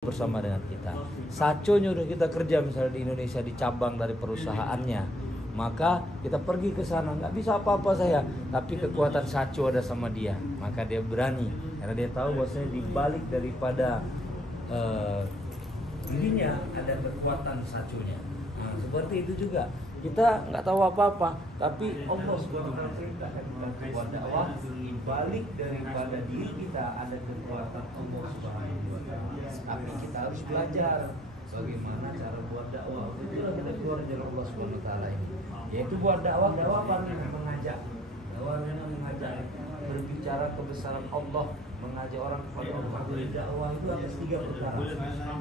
bersama dengan kita. Saco nyuruh kita kerja misalnya di Indonesia di cabang dari perusahaannya, maka kita pergi ke sana, nggak bisa apa-apa saya, tapi kekuatan Saco ada sama dia, maka dia berani karena dia tahu bahwasanya di balik daripada dirinya ada kekuatan Saconya. Nah, seperti itu juga kita nggak tahu apa-apa, tapi Allah SWT perintahkan kita buat dakwah. Di balik daripada diri kita ada kekuatan Allah SWT. Tapi kita harus belajar bagaimana cara buat dakwah. Itulah kita keluar dari Allah SWT ini. Yaitu buat dakwah apa nih? Mengajak. Dakwah mengajak, berbicara kebesaran Allah, mengajak orang kepada Allah. Dakwah itu atas 3 perkara.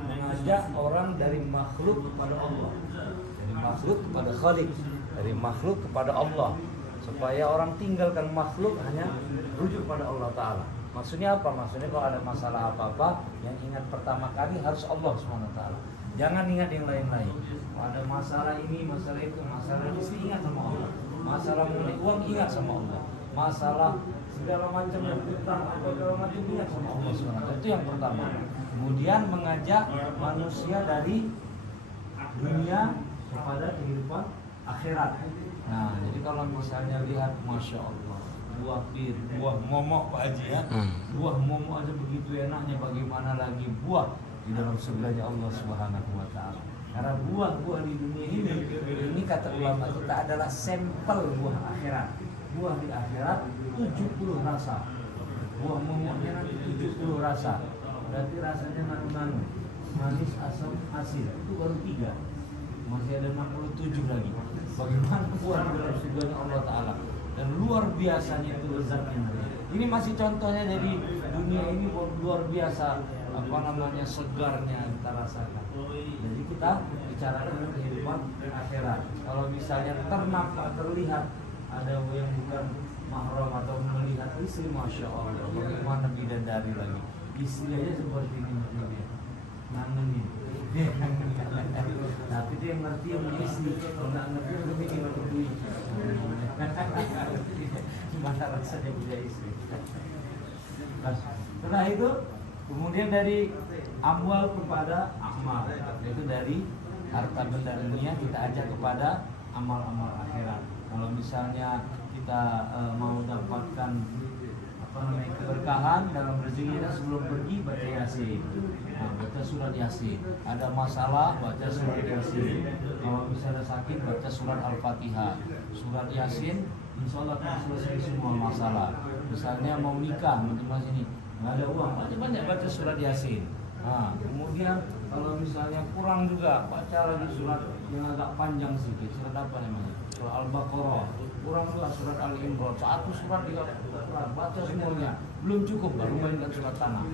Mengajak orang dari makhluk kepada Allah, dari makhluk kepada Khalik, dari makhluk kepada Allah, supaya orang tinggalkan makhluk, hanya rujuk pada Allah Ta'ala. Maksudnya apa? Maksudnya kalau ada masalah apa-apa, yang ingat pertama kali harus Allah SWT. Jangan ingat yang lain-lain. Kalau ada masalah ini, masalah itu, masalah istri, ingat sama Allah. Masalah mengenai uang, ingat sama Allah. Masalah segala macam yang utang, apa segala macam, ingat sama Allah SWT. Itu yang pertama. Kemudian mengajak manusia dari dunia kepada kehidupan akhirat. Nah, jadi kalau misalnya lihat, Masya Allah, buah pir, buah momok Pak Haji ya, buah momok aja begitu enaknya, bagaimana lagi buah di dalam surganya Allah Subhanahu Wa Taala. Karena buah-buah di dunia ini kata ulama kita adalah sampel buah akhirat. Buah di akhirat 70 rasa. Buah momoknya nanti 70 rasa. Berarti rasanya nanu-nanu, manis, asam, asin. Itu baru 3. Masih ada 67 lagi. Bagaimana buah di dalam surganya Allah Ta'ala. Dan luar biasanya itu lezatnya. Ini masih contohnya dari dunia ini luar biasa, segarnya kita rasakan. Jadi kita bicarakan kehidupan akhirat. Kalau misalnya terlihat ada yang bukan mahram atau melihat istri, Masya Allah, bagaimana bidadari lagi. Istri aja seperti ini dia nangenin. Tapi dia yang ngerti yang istri, kalau nggak ngerti yang bikin berdui. Gimana rasanya punya istri? Setelah itu kemudian dari amwal kepada amal, yaitu dari harta benda dunia kita ajak kepada amal-amal akhirat. Kalau misalnya kita mau dapatkan keberkahan dalam rezeki kita, sebelum pergi baca Yasin. Nah, baca surat Yasin. Ada masalah, baca surat Yasin. Kalau misalnya sakit, baca surat Al-Fatihah. Surat Yasin, insya Allah akan selesai semua masalah. Misalnya mau nikah, macam ini, nggak ada uang, banyak baca surat Yasin. Nah, kemudian kalau misalnya kurang juga, baca lagi surat yang agak panjang sedikit. Surat apa namanya? Surat Al-Baqarah. Kurang juga surat Al-Imran. Satu surat juga kurang, baca semuanya. Belum cukup, baru mainkan surat tanah.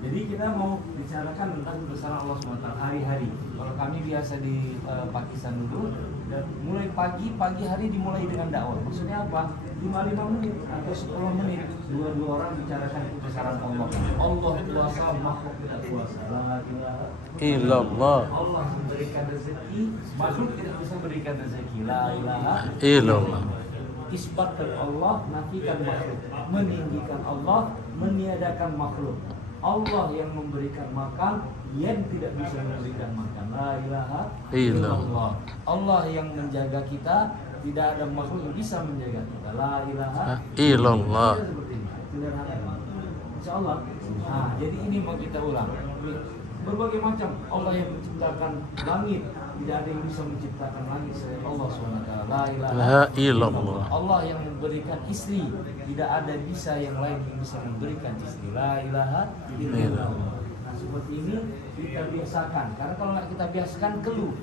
Jadi kita mau bicarakan tentang kebesaran Allah SWT hari-hari. Kalau kami biasa di Pakistan dulu, dan mulai pagi hari dimulai dengan dakwah. Maksudnya apa? 5 menit atau 10 menit, 2 orang bicarakan kebesaran Allah. Allah kuasa, makhluk tidak kuasa. La ilaha illallah. Allah memberikan rezeki, makhluk tidak bisa berikan rezeki. La ilaha illallah. Isbatkan Allah, nafikan makhluk. Meninggikan Allah, meniadakan makhluk. Allah yang memberikan makan, yang tidak bisa memberikan makan. La ilaha illallah. Allah yang menjaga kita, tidak ada makhluk yang bisa menjaga kita. La ilaha illallah. Insyaallah. Nah, jadi ini mau kita ulang. Berbagai macam Allah yang menciptakan langit, tidak ada yang bisa menciptakan langit selain Allah SWT. La ilaha illallah. Allah yang memberikan istri, tidak ada bisa yang lain yang bisa memberikan istri. La ilaha illallah. Nah, seperti ini kita biasakan. Karena kalau nggak kita biasakan, keluh.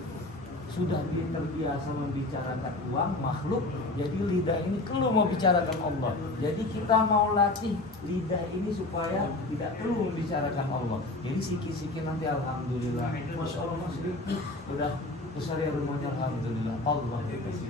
Sudah terbiasa membicarakan uang, makhluk, jadi lidah ini keluh mau bicarakan Allah. Jadi kita mau latih lidah ini supaya tidak keluh membicarakan Allah. Jadi sikit-sikit nanti alhamdulillah. Masya Allah Mas Riki udah besar ya rumahnya, alhamdulillah. Allah dikasih.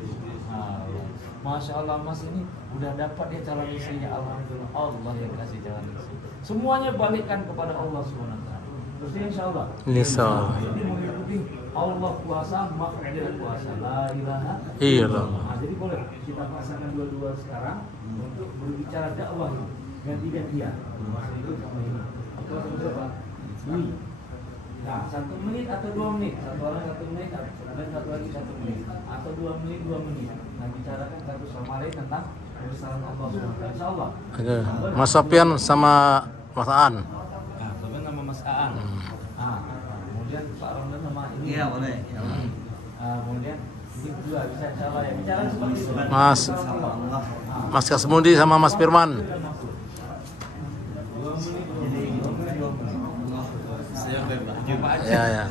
Masya Allah Mas ini udah dapat ya calon istrinya, alhamdulillah. Allah yang kasih calon istri. Semuanya balikkan kepada Allah SWT. Terusnya insya Allah. Insya Allah. Jadi mengikuti Allah puasa, maka dia puasa. La ilaha illallah. Nah, jadi boleh kita pasangan dua-dua sekarang untuk berbicara dakwah ganti-gantian. Itu sama ini. Itu berapa? Ini. Nah, 1 menit atau 2 menit, satu orang 1 menit, dan satu lagi 1 menit, atau 2 menit 2 menit. Nah, bicarakan satu sama lain tentang kebesaran Allah SWT. Insya Allah. Mas Sofian sama Mas Aan. Nah, Sofian sama Mas Aan. Nah, kemudian Pak Ramdan sama ini. Iya boleh. Ya, boleh. Kemudian ini juga bisa insya Allah ya. Bicara seperti itu. Mas Kasmudi sama Mas Firman. 2 menit, 2 menit, 2 menit. Saya bebas. Ya, ya.